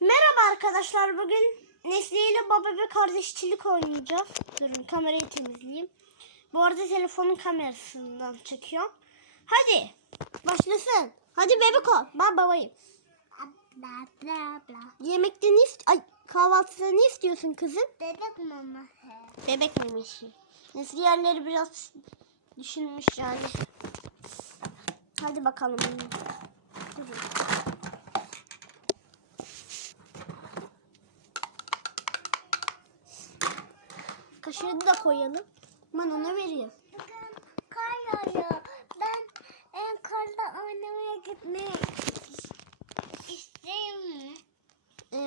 Merhaba arkadaşlar. Bugün Nesli ile baba ve kardeşçilik oynayacağız. Durun kamerayı temizleyeyim. Bu arada telefonun kamerasından çekiyorum. Hadi başlasın. Hadi bebek ol. Ben babayım. Bla bla bla. Yemekte ne ist Ay kahvaltıda ne istiyorsun kızım? Bebek maması. Bebek memişi. Nesli yerleri biraz düşünmüş yani. Hadi bakalım. Durun. Kaşığı da koyalım. Ben ona vereyim. Bugün kar yağıyor. Ben en karda oynamaya gitmek isterim mi? Ee,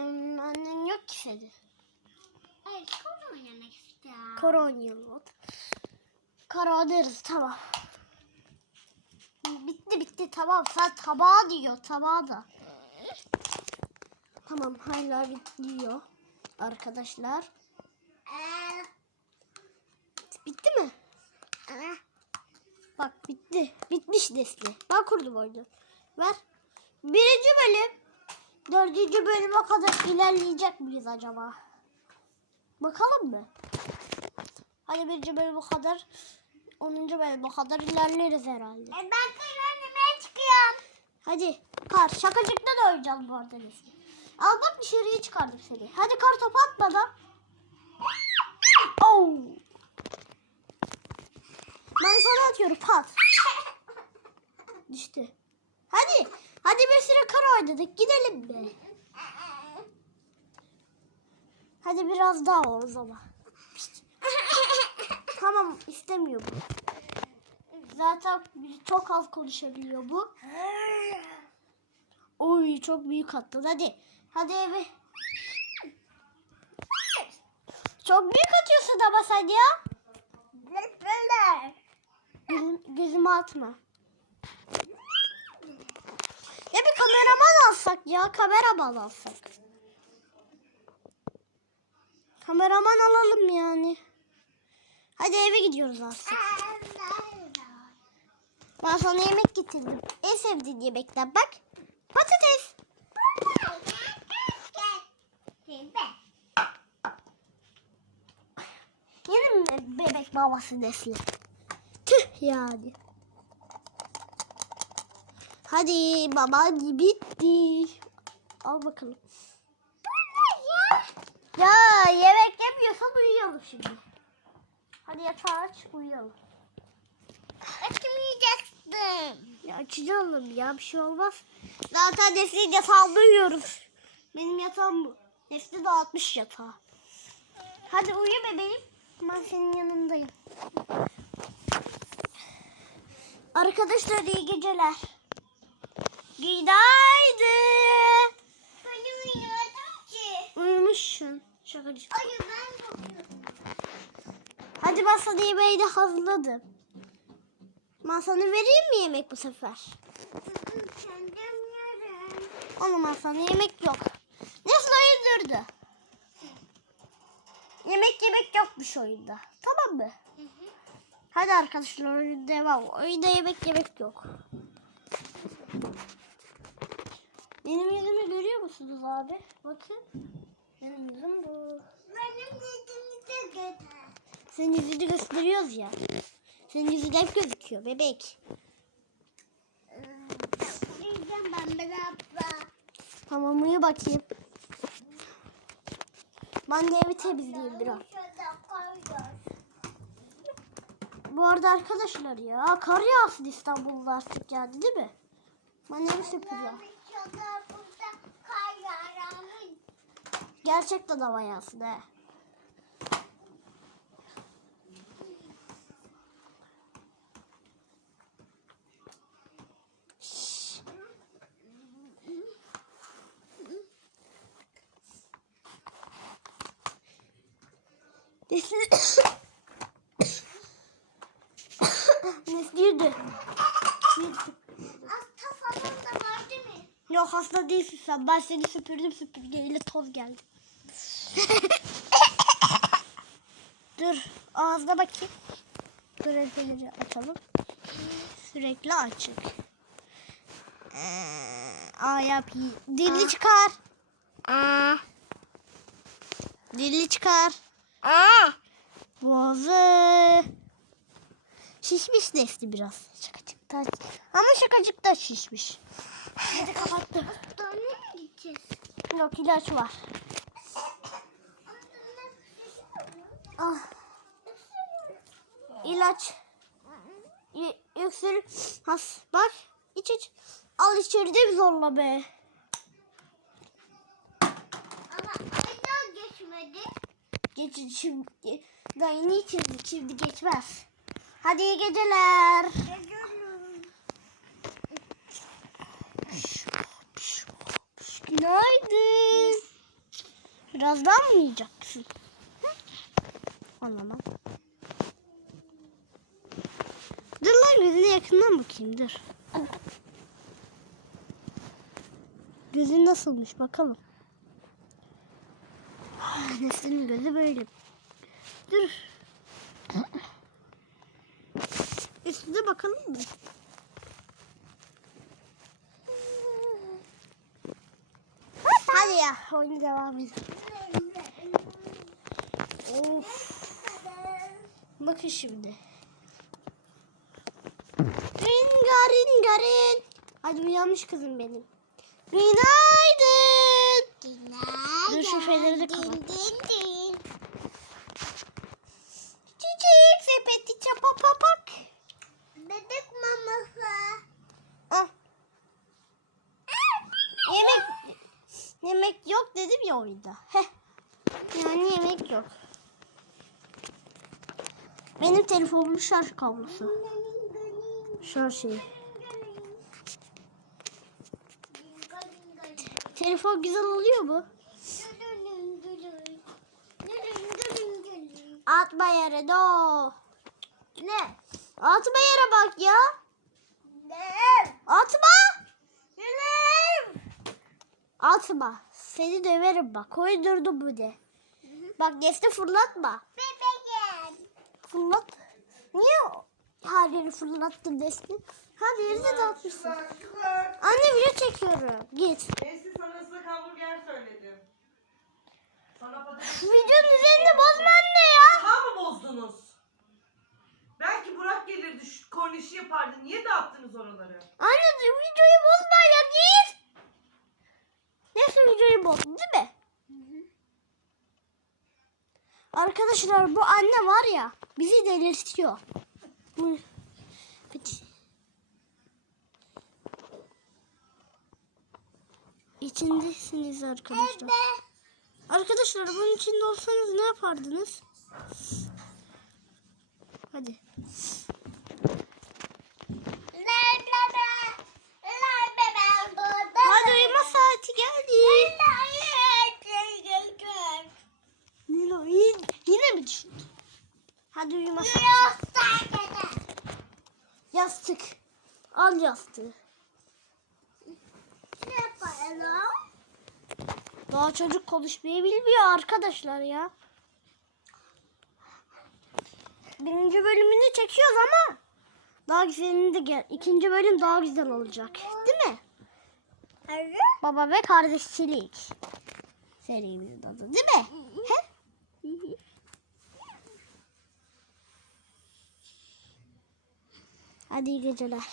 annen yok ki seni. Evet kar oynamak istiyorum. Kar oynayalım. Kar oynarız tamam. Bitti bitti tamam. Sen tabağa diyor tabağa da. Tamam hala diyor arkadaşlar. Ee, Bitti mi? ana. Bak bitti. Bitmiş Nesli. Ben kurdum oyunu. Ver. Birinci bölüm. Dördüncü bölüme kadar ilerleyecek miyiz acaba? Bakalım mı? Hadi birinci bölüme kadar. Onuncu bölüme kadar ilerleriz herhalde. E, ben oynamaya çıkıyorum. Hadi kar. Şakacıkta da oynayacağız bu arada Nesli. Al bak dışarıya çıkardım seni. Hadi kar topu atmadan. Oh. Ben sana atıyorum pas. Düştü. Hadi. Hadi bir süre kar oynadık. Gidelim be. Hadi biraz daha o zaman. Tamam istemiyor bu. Zaten çok az konuşabiliyor bu. Oy çok büyük attın. Hadi. Hadi eve. Çok büyük atıyorsun ama sen ya. Böyle. Gözüme atma. Ya bir kameraman alsak ya. Kameraman alsak. Kameraman alalım yani. Hadi eve gidiyoruz artık. Ben sana yemek getirdim. En sevdiğin yemekler bak. Patates. Yine bebek babası nesli? Tüh yani. Hadi baba bitti. Al bakalım. Ya yemek yemiyorsan uyuyalım şimdi. Hadi yatağı aç uyuyalım. Açmayacaksın. Ya açacağım ya bir şey olmaz. Zaten Nesli'nin yatağında uyuyoruz. Benim yatağım bu. Nesli dağıtmış yatağı. Hadi uyu bebeğim. Ben senin yanındayım. Arkadaşlar iyi geceler. Günaydın. Ben uyuyordum ki. Uyumuşsun. Şakacı. Ay ben uyuyordum. Hadi sana yemeği de hazırladım. Sana vereyim mi yemek bu sefer? Kendim yerim. O zaman sana yemek yok. Nesli uyudurdu. Yemek yemek yokmuş oyunda. Tamam mı? Hadi arkadaşlar oyun devam. Oyunda yemek yemek yok. Benim yüzümü görüyor musunuz abi? Bakın. Benim yüzüm bu. Benim dediğimi de götür. Senin yüzünü gösteriyoruz ya. Senin yüzün hep gözüküyor bebek. Uyuyacağım ben beraber. Tamam uyu bakayım. Ben de evi temizleyeyim biraz. Bu arada arkadaşlar ya kar yağsın İstanbul'da artık yani değil mi? Ben evi süpürüyorum. Şurada burada kar yağıyor. Gerçekten hava yağsın he. Şşş. Nesli... Nesli yürüdü. Yürüdü. Hasta falan da var değil mi? Yok hasta değilsin sen. Ben seni süpürdüm süpürgeyle toz geldi. Dur ağzına bakayım. Dur elleri açalım. Sürekli açık. Ee, A yap. Dilini çıkar. Aa. Dili çıkar. Aa. Boğazı. Şişmiş Nesli biraz. Şakacık da. Ama şakacık da şişmiş. Hadi kapattım. Hastaneye mi gideceğiz? Yok ilaç var. Ah. İlaç. Y- Öksür. Has. Bak. iç iç. Al içeride bir zorla be. Ama aydan geçmedi. Geç şimdi. Daha yeni içirdik. Şimdi geçmez. Hadi iyi geceler. Geliyorum. Günaydın. Biraz daha mı yiyeceksin? Anlamam. Dur lan gözüne yakından bakayım dur. Gözün nasılmış bakalım. Nesli'nin gözü böyle. Dur. Üstüne bakalım mı? Hadi ya oyunu devam edelim. Of. Bakın şimdi. Ringa ringa rin. Hadi uyanmış kızım benim. Günaydın. Günaydın. Dur şu fenerleri de kapat. Yemek yok dedim ya oyunda. Heh. Yani yemek yok. Benim telefonumun şarj kablosu. Şarj şeyi. Telefon güzel oluyor mu? Atma yere do. Ne? Atma yere bak ya. Atma. Atma. Seni döverim bak. Koydurdum bu de. Bak Nesli fırlatma. Fırlat. Niye her yeri fırlattın Nesli? Hadi yerine dağıtmışsın. Anne video çekiyorum. Git. Neyse sana ıslak hamburger söyledim. Sana patates... Videonun üzerinde bozma anne ya. Daha mı bozdunuz? Belki Burak gelirdi şu kornişi yapardı. Niye dağıttınız oraları? Anne videoyu bozma ya git. Neyse videoyu bozdun değil mi? Arkadaşlar bu anne var ya bizi delirtiyor. İçindesiniz arkadaşlar. Arkadaşlar bunun içinde olsanız ne yapardınız? Hadi uyuma saati geldi. Nilo yine, yine mi düşün? Saati. Yastık. Al yastığı. Daha çocuk konuşmayı bilmiyor arkadaşlar ya. Birinci bölümünü çekiyoruz ama daha güzelini de gel. İkinci bölüm daha güzel olacak. Değil mi? Baba ve kardeşçilik. Serimizin adı değil mi? He? Hadi iyi geceler.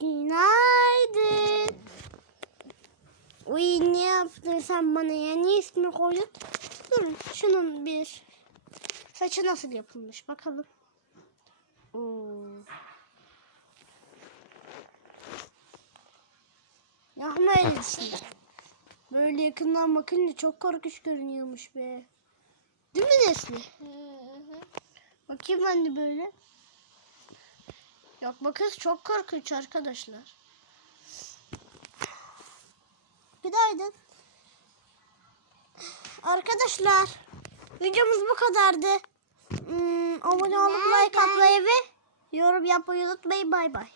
Günaydın. Uy ne yaptın sen bana ya? Niye ismi koydun? Durun şunun bir saçı nasıl yapılmış bakalım. Oo. Yapma öyle. Böyle yakından bakınca çok korkunç görünüyormuş be. Değil mi Nesli? Bakayım ben de böyle. Yok bu kız çok korkunç arkadaşlar. Günaydın. Arkadaşlar videomuz bu kadardı. Hmm, abone olup like atmayı ve yorum yapmayı unutmayın. Bay bay.